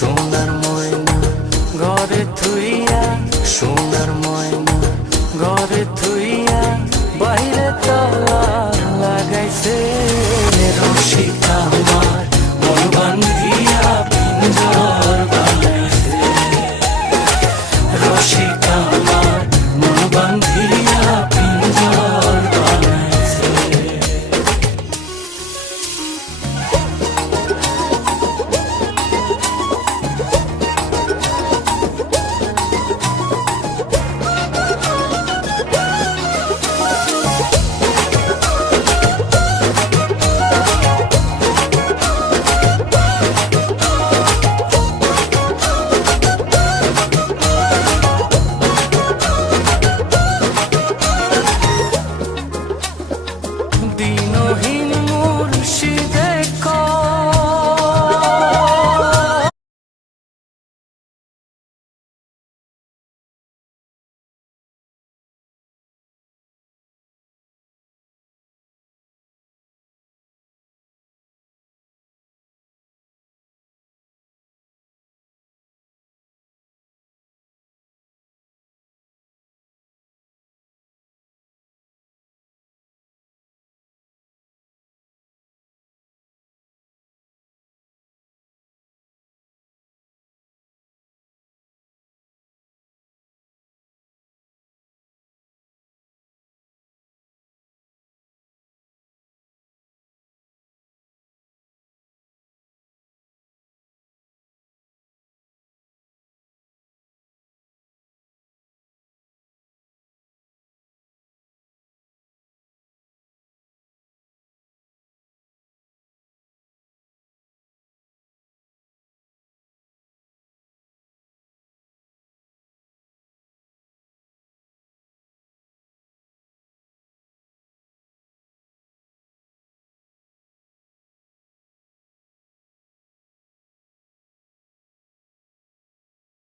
সোনার ময়না ঘরে থুইয়া সোনার ময়না